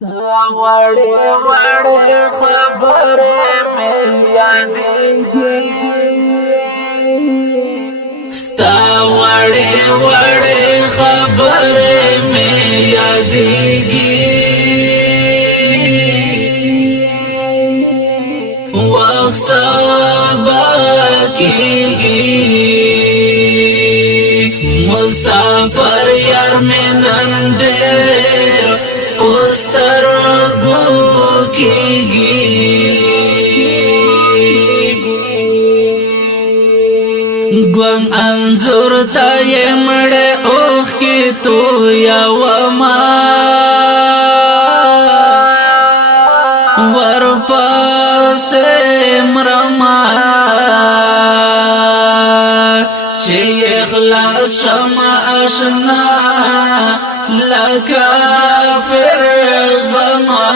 وړې وړې خبرې مې یادېږي ستا وړې وړې خبرې مې یادېږي وخت سبا کېږي مسافر یار مې نن ډېر سترګو کېږي ګوند انځور ته یې مړې اوښکې تویومه ورپسې مرمه چې یې خلاص شمه اشنا لکه پر غما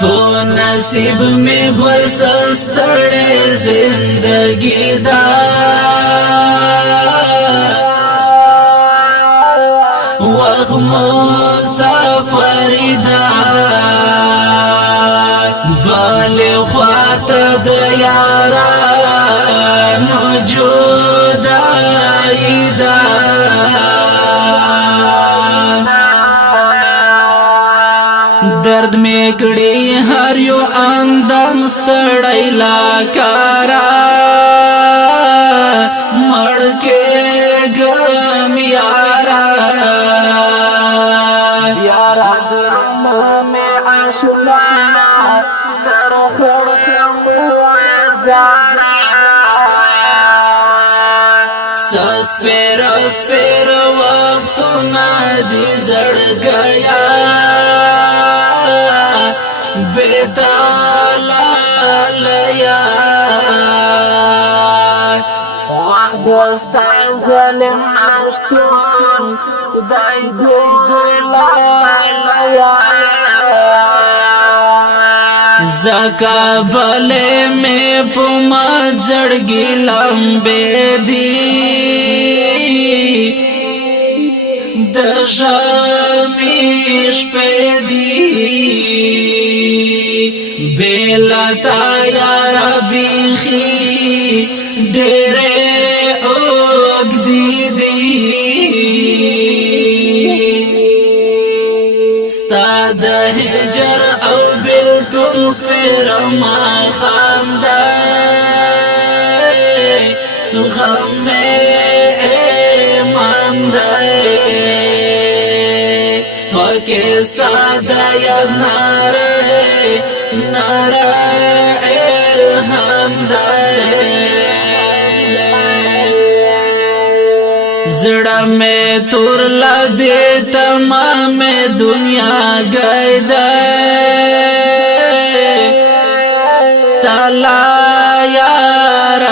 تو نصیب میں گل سستڑے زندگی دا وقت مسافری دا بالی خوات دا یارانو جدائی دا درد میں کڑی ہر یو اندام ستڑی لاکارا مڑ کے گم یارا یارا درم میں عشنا در خڑم زارا سپیر سپیر وقتنا دی زڑ گیا بیتالا لیا وحدستا ظلم نشتون دای دولا لیا زکا بلے میں پما زڑگی لمبے دی دشمیش پہ دی بیلتا یارا بیخی ڈیرے اوگ دی ستا دا ہجر او بیلتون سپیر ما خاندائی غم میں ایمان دائی پاکستا دا یاد نارے نارا الہم دائی زڑا میں تور لدے تمام دنیا گئی دائی تالا یار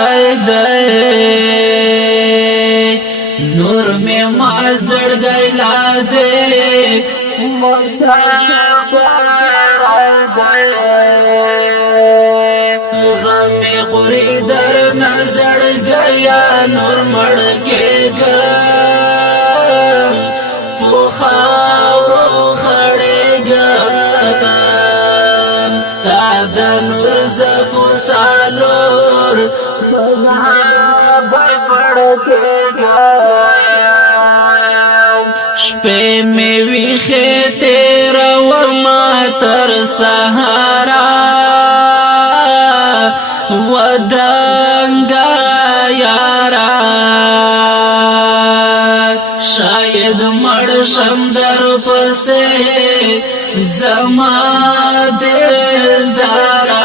دائی نور میں مازڑ گئی لدے غم خوری در نظر گیا نور مڑ کے گم پوخاورو خڑے گم تادا نور زپو سالور بھائی پڑ کے گم شپے میں ویخے تیرا وما تر سہارا ودنگا یارا شاید مڑ شمدر پسے زما دل دارا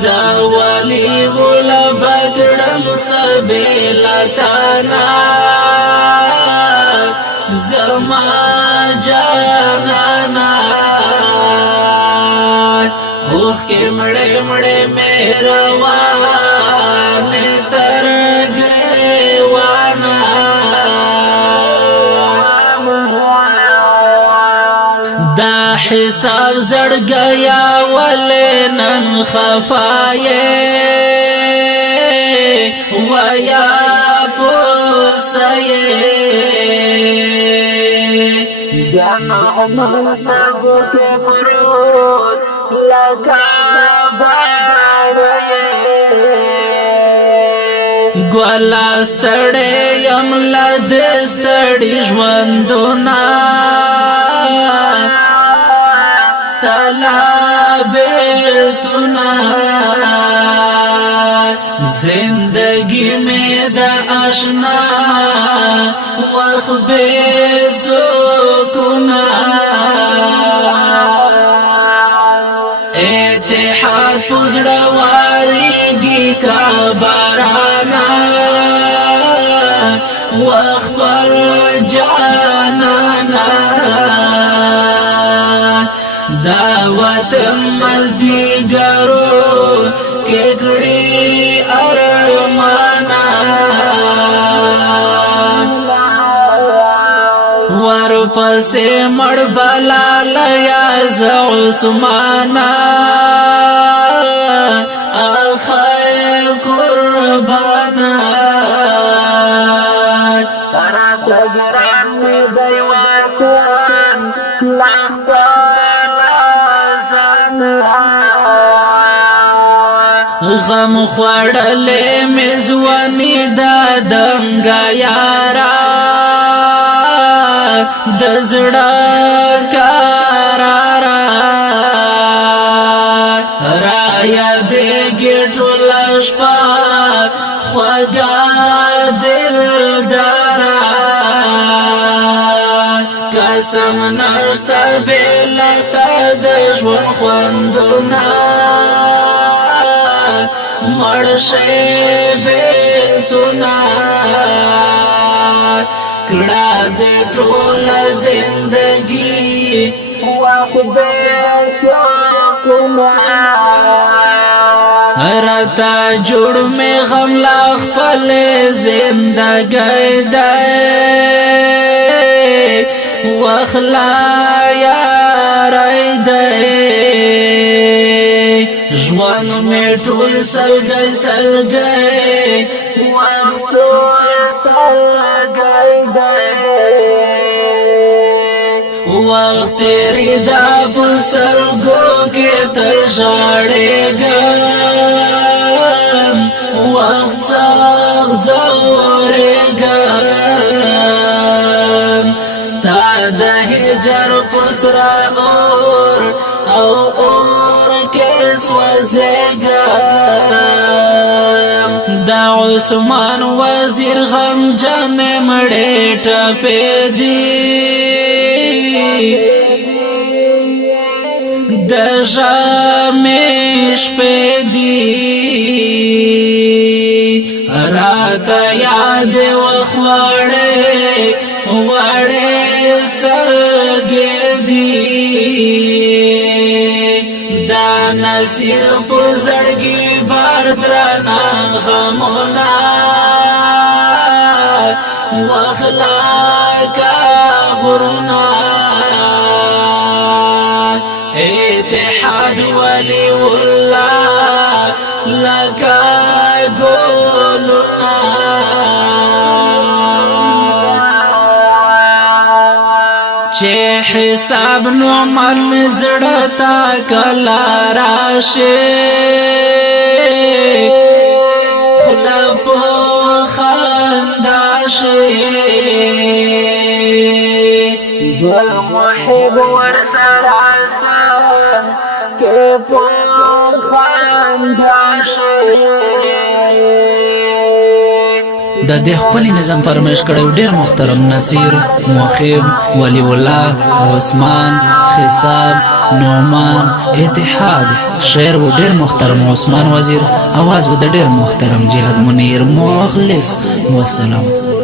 زوالی ولا بگڑم سبیلتانا زما جانانا اوخ کے مڑے مڑے میرا وان تر گریوانا دا حساب زڑ گیا ولنن خفائے ویا سایه جانا مسترگو کے پروت لکا باڑے گوالا ستڑے یم لدستڑی ژوندونا ستلا بیلتونا زندگی میں دا اشنا وقت بے سکونا اتحاد پزڑا واریگی کا بارانا وقت پر جانانا دعوت مزدیگرو ککڑی ارمانا ورپسے مڑ بلال یاز عثمانا آخائے قربانا رات گران میں دیواتان لحبانا زانا غم خوڑلے مزوانی دا دنگا یارا دزڑا کارارا رایا دے گیٹو لشپا خوگا دل دارا قسم نشتا بیلتا دشون خوندونا مرشے بیلتونا کڑا دے ٹھول زندگی وقت بے سکونا رتا جوڑ میں غم لاخ پلے زندگی دے وخلا یاری دے جوان میں ٹھول سلگئی وقت سلگئی دے وقت تیری دا بسرگو کے تشاڑے گا وقت ساغ زورے گا ستاد ہجر پسرا اور کیس وزے گا دا عثمان وزیر غم جن مڑے ٹپے دی دشامیش پہ دی رات یاد وخوڑے وڑے سرگے دی دا نصیر پزڑگی باردرانا غمونا وخلا کا غرنا اتحاد ولی اللہ لکا گولنا چه حساب نعمل مزڑتا کلا راشے خلپ خانداشے گل محب ورسر عسان کے پور خانداشے د دې خپل نظام فرمایش کړو ډیر محترم نصیر موخب ولی الله عثمان حساب نعمان اتحاد شعر و ډیر محترم عثمان وزیر आवाज و ډیر محترم جهاد منیر مخلص والسلام